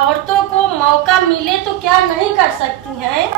औरतों को मौका मिले तो क्या नहीं कर सकती हैं।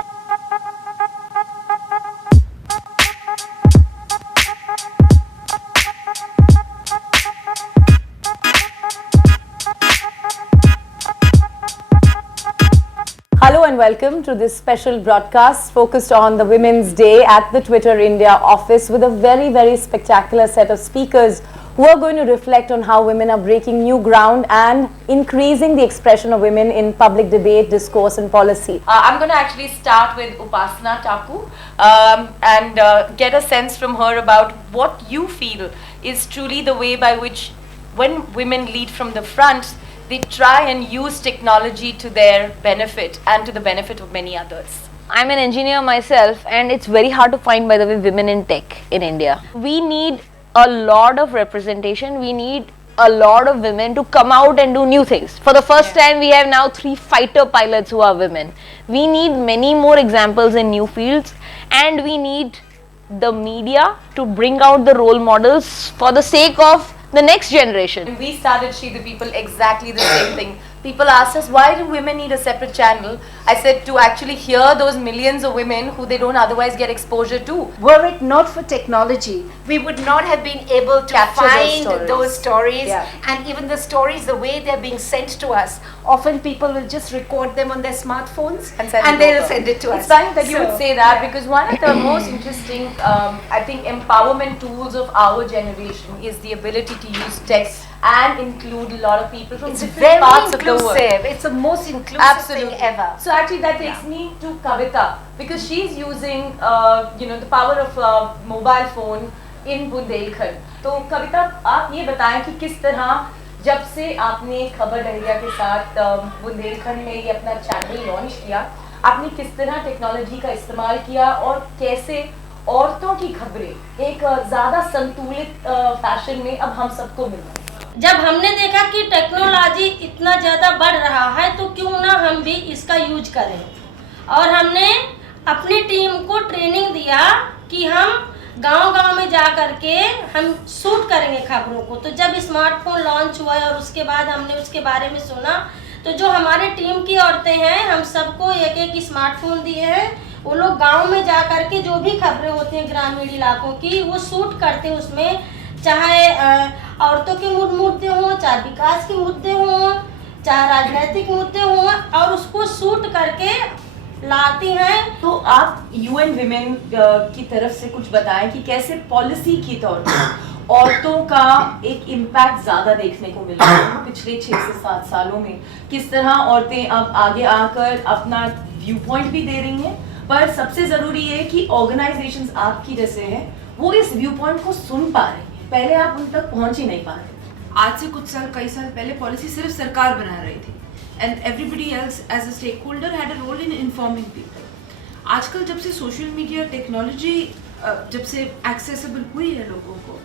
Hello and welcome to this special broadcast focused on the Women's Day at the Twitter India office with a very spectacular set of speakers who are going to reflect on how women are breaking new ground and increasing the expression of women in public debate, discourse and policy. I'm going to actually start with Upasana Taku and get a sense from her about what you feel is truly the way by which when women lead from the front, they try and use technology to their benefit and to the benefit of many others. I'm an engineer myself, and it's very hard to find, by the way, women in tech in India. We need a lot of representation. We need a lot of women to come out and do new things. For the first time, we have now 3 fighter pilots who are women. We need many more examples in new fields, and we need the media to bring out the role models for the sake of the next generation. When we started She the People, exactly the same thing. People asked us, why do women need a separate channel? I said, to actually hear those millions of women who they don't otherwise get exposure to. Were it not for technology, we would not have been able to Capture find those stories. Yeah. And even the stories, the way they're being sent to us, often people will just record them on their smartphones and they'll send it to us. It's funny that you would say that, yeah. because one of the most interesting, I think, empowerment tools of our generation is the ability to use text and include a lot of people from different very parts of the world. inclusive. It's the most inclusive Absolutely. thing ever. So actually that takes me to Kavita, because she's using the power of mobile phone in Bundelkhand. तो कविता, आप ये बताएं कि किस तरह जब से आपने खबर डहरिया के साथ बुंदेलखंड में ये अपना चैनल लॉन्च किया, आपने किस तरह टेक्नोलॉजी का इस्तेमाल किया और कैसे औरतों की खबरें एक ज़्यादा संतुलित फैशन में अब हम सबको मिल रही हैं. जब हमने देखा कि टेक्नोलॉजी इतना ज़्यादा बढ़ रहा है तो क्यों ना हम भी इसका यूज करें, और हमने अपनी टीम को ट्रेनिंग दिया कि हम गांव-गांव में जा कर के हम शूट करेंगे खबरों को. तो जब स्मार्टफोन लॉन्च हुआ और उसके बाद हमने उसके बारे में सुना, तो जो हमारे टीम की औरतें हैं, हम सबको एक स्मार्टफोन दिए हैं. वो लोग गाँव में जा कर के जो भी खबरें होती हैं ग्रामीण इलाकों की, वो शूट करते हैं. उसमें चाहे औरतों के मुद्दे हों, चाहे विकास के मुद्दे हों, चाहे राजनीतिक मुद्दे हों, और उसको शूट करके लाती हैं. तो आप UN विमेन की तरफ से कुछ बताएं कि कैसे पॉलिसी के तौर पर औरतों का एक इम्पैक्ट ज़्यादा देखने को मिला है पिछले 6 से 7 सालों में. किस तरह औरतें अब आगे आकर अपना व्यू पॉइंट भी दे रही हैं, पर सबसे ज़रूरी है कि ऑर्गेनाइजेशंस आपकी जैसे हैं वो इस व्यू पॉइंट को सुन पा रहे हैं. पहले आप उन तक पहुंच ही नहीं पा रहे. आज से कई साल पहले पॉलिसी सिर्फ सरकार बना रही थी and everybody else as a stake holder had a role in informing people. आजकल जब से सोशल मीडिया टेक्नोलॉजी जब से एक्सेसिबल हुई है लोगों को,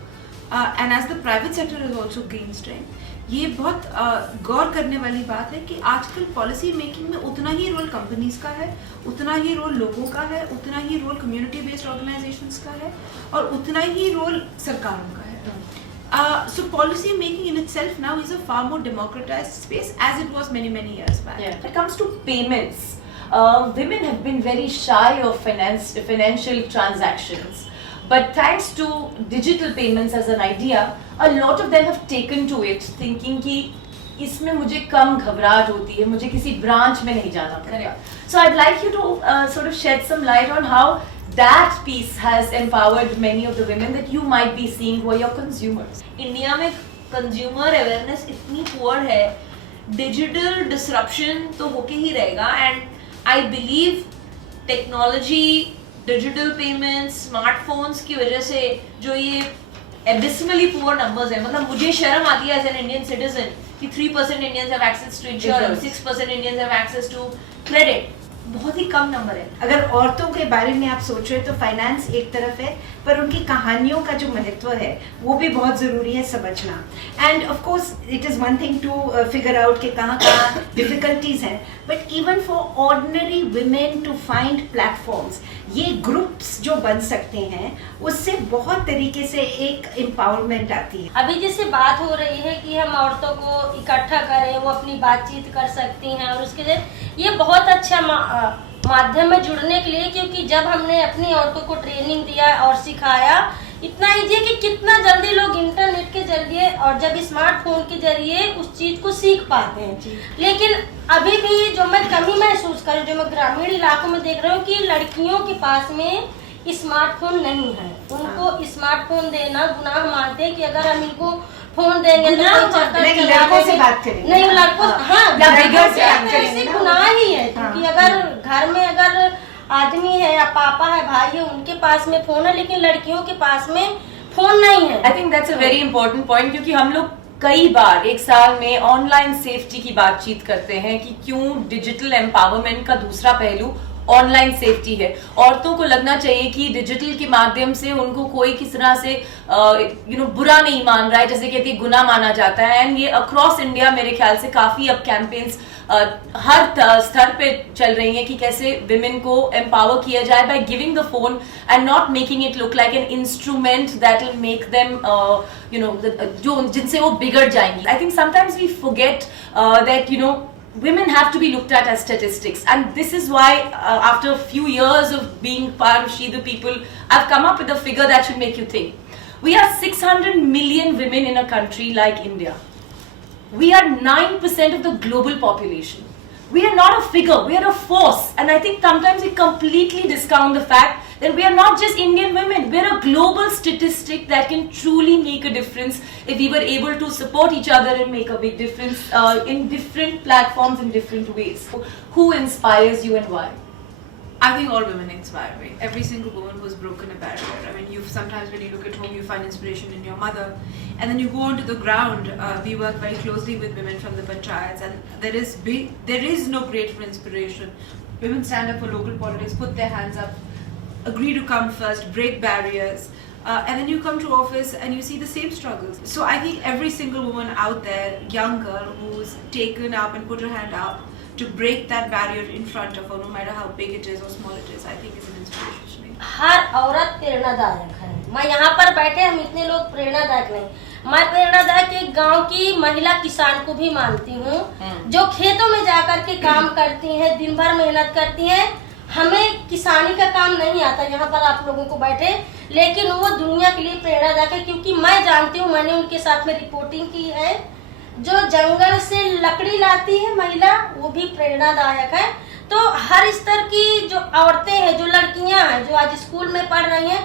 and as the private sector is also gain strength, ये बहुत गौर करने वाली बात है कि आजकल पॉलिसी मेकिंग में उतना ही रोल कंपनीज का है, उतना ही रोल लोगों का है, उतना ही रोल कम्युनिटी बेस्ड ऑर्गेनाइजेशंस का है, और उतना ही रोल सरकारों का है. So policy making in itself now is a far more democratized space as it was many years back. When it comes to payments, women have been very shy of financial transactions, but thanks to digital payments as an idea, a lot of them have taken to it, thinking कि इसमें मुझे कम घबराहट होती है, मुझे किसी ब्रांच में नहीं जाना पड़ेगा. So I'd like you to sort of shed some light on how that piece has empowered many of the women that you might be seeing who are your consumers. India में कंज्यूमर अवेयरनेस इतनी पुअर है, digital disruption तो होके ही रहेगा. And I believe technology, digital payments, smartphones की वजह से जो ये एबिसमली पुअर नंबर्स है, मतलब मुझे शर्म आती है एज एन इंडियन सिटीजन कि 3% Indians have access to insurance, 6% Indians have access to credit. बहुत ही कम नंबर है. अगर औरतों के बारे में आप सोच रहे हो तो फाइनेंस एक तरफ है, पर उनकी कहानियों का जो महत्व है वो भी बहुत ज़रूरी है समझना. And of course it is one thing to figure out कि कहाँ डिफिकल्टी यूनिवर्सिटीज़ हैं, but even for ordinary women to find platforms, ये ग्रुप्स जो बन सकते हैं उससे बहुत तरीके से एक एम्पावरमेंट आती है। अभी जैसे बात हो रही है कि हम औरतों को इकट्ठा करें, वो अपनी बातचीत कर सकती हैं, और उसके लिए ये बहुत अच्छा माध्यम है जुड़ने के लिए, क्योंकि जब हमने अपनी औरतों को ट्रेनिंग दिया और सिखाया, इतना ईजी है कि कितना जल्दी लोग इंटरनेट के जरिए और जब स्मार्टफोन के जरिए उस चीज़ को सीख पाते हैं। लेकिन अभी भी जो मैं कमी महसूस कर रही हूँ, जो मैं ग्रामीण इलाकों में देख रही हूँ, कि लड़कियों के पास में स्मार्टफोन नहीं है। उनको स्मार्टफोन देना गुनाह मानते हैं कि अगर हम इनको फोन देंगे तो नहीं, लड़कों से बात करेंगे, नहीं लड़कों, हाँ लड़कों से बात ऐसे करेंगे ना। गुनाह ही है, क्योंकि अगर घर में अगर आदमी है या पापा है, भाई है, उनके पास में फोन है, लेकिन लड़कियों के पास में फोन नहीं है। I think that's a very important point, क्योंकि हम लोग कई बार एक साल में ऑनलाइन सेफ्टी की बातचीत करते हैं कि क्यों डिजिटल एम्पावरमेंट का दूसरा पहलू ऑनलाइन सेफ्टी है। औरतों को लगना चाहिए कि डिजिटल के माध्यम से उनको कोई किस तरह से बुरा नहीं मान रहा है, जैसे कहते हैं गुनाह माना जाता है। एंड ये अक्रॉस इंडिया मेरे ख्याल से काफी अब कैंपेन्स हर स्तर पे चल रही हैं कि कैसे विमेन को एम्पावर किया जाए by giving the phone and not making it look like an instrument that will make them जो जिनसे वो बिगड़ जाएंगी। I think sometimes we forget that women have to be looked at as statistics, and this is why after a few years of being part of She the People, I've come up with a figure that should make you think. We are 600 million women in a country like India. We are 9% of the global population. We are not a figure, we are a force, and I think sometimes we completely discount the fact that we are not just Indian women, we are a global statistic that can truly make a difference if we were able to support each other and make a big difference in different platforms in different ways. Who inspires you and why? I think all women inspire me. Every single woman who's broken a barrier. I mean, sometimes when you look at home, you find inspiration in your mother, and then you go onto the ground. We work very closely with women from the panchayats, and there is no greater inspiration. Women stand up for local politics, put their hands up, agree to come first, break barriers, and then you come to office and you see the same struggles. So I think every single woman out there, young girl who's taken up and put her hand up to break that barrier in front of her, no matter how big it is or small it is, I think is an inspiration to me. हर औरत प्रेरणादायक है। मैं यहाँ पर बैठे हम इतने लोग प्रेरणादायक नहीं, मैं प्रेरणादायक एक गांव की महिला किसान को भी मानती हूँ, जो खेतों में जाकर के काम करती हैं, दिन भर मेहनत करती हैं। हमें किसानी का काम नहीं आता यहाँ पर आप लोगों को बैठे, लेकिन वो दुनिया के लिए प्रेरणादायक है, क्योंकि मैं जानती हूँ, मैंने उनके साथ में रिपोर्टिंग की है, जो जंगल से लकड़ी लाती है महिला, वो भी प्रेरणादायक है। तो हर स्तर की जो औरतें हैं, जो लड़कियां हैं, जो आज स्कूल में पढ़ रही हैं,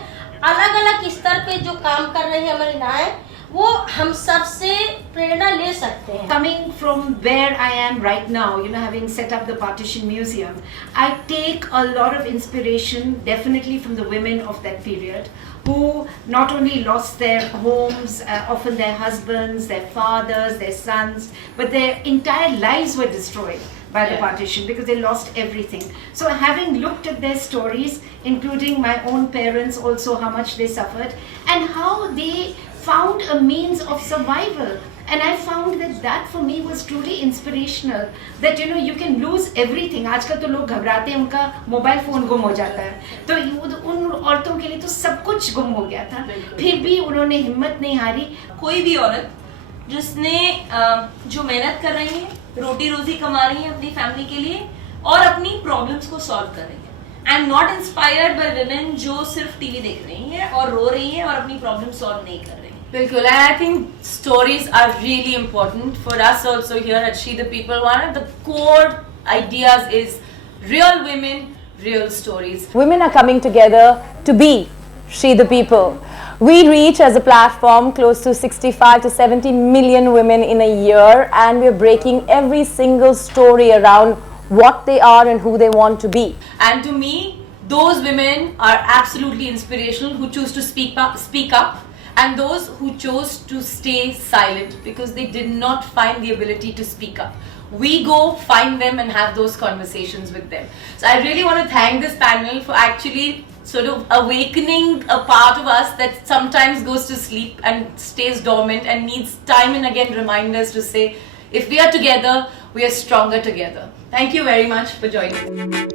अलग अलग स्तर पे जो काम कर रही हैं महिलाएं, वो हम सब से प्रेरणा ले सकते हैं। Coming from where I am right now, having set up the Partition Museum, I take a lot of inspiration definitely from the women of that period, who not only lost their homes, often their husbands, their fathers, their sons, but their entire lives were destroyed by the partition because they lost everything. So having looked at their stories, including my own parents also, how much they suffered and how they found a means of survival, and I found that for me was truly inspirational, that you can lose everything. आजकल तो लोग घबराते हैं, उनका mobile phone गुम हो जाता है, तो उन औरतों के लिए तो सब कुछ गुम हो गया था, फिर भी उन्होंने हिम्मत नहीं हारी। कोई भी औरत जिसने जो मेहनत कर रही है, रोटी रोजी कमा रही है अपनी फैमिली के लिए और अपनी प्रॉब्लम्स को सॉल्व कर रही है, I am not inspired by women जो सिर्फ टीवी देख रही हैं और रो रही हैं और अपनी प्रॉब्लम सॉल्व नहीं कर रही। Bilkul, and I think stories are really important for us also here at She the People. One of the core ideas is real women, real stories. Women are coming together to be She the People. We reach as a platform close to 65 to 70 million women in a year, and we're breaking every single story around what they are and who they want to be. And to me, those women are absolutely inspirational who choose to speak up. And those who chose to stay silent because they did not find the ability to speak up. We go find them and have those conversations with them. So I really want to thank this panel for actually sort of awakening a part of us that sometimes goes to sleep and stays dormant and needs time and again reminders to say, if we are together, we are stronger together. Thank you very much for joining.